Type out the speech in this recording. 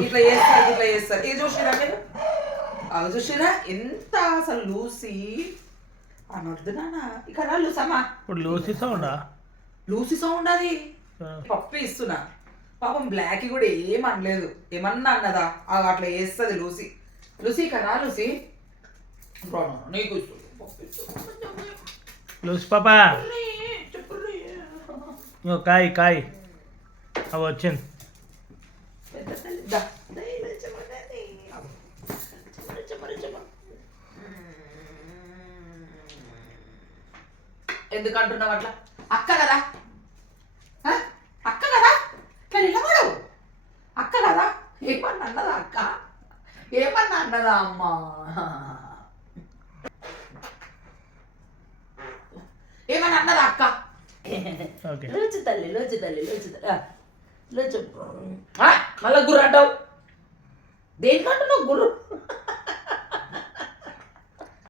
ఇట్లా చేస్తారు ఏ చూసిరా మీరు చూసిరా ఎంత అసలు లూసీ అనొద్దు నాన్న ఇక్కడ లూసమ్మా ఇప్పుడు లూసీ సౌండ్ అది పప్పు ఇస్తున్నా పాపం బ్లాక్ కూడా ఏమనలేదు ఏమన్నా అన్నదా అట్లా వేస్తుంది లూసీ కదా లూసీ నీకు లూసి పాపా కాయ్ అవి వచ్చింది ఎందుకంటున్నావు అట్లా అక్క కదా ఇట్లా నిలబడవు అక్క కదా ఏమన్నా అన్నదా అక్క ఏమన్నా అన్నదా అమ్మా ఏమన్నా అన్నదా అక్క లోచు తల్లి మళ్ళా గుర్రు అంటావు దేనికంటున్నావు గుర్రు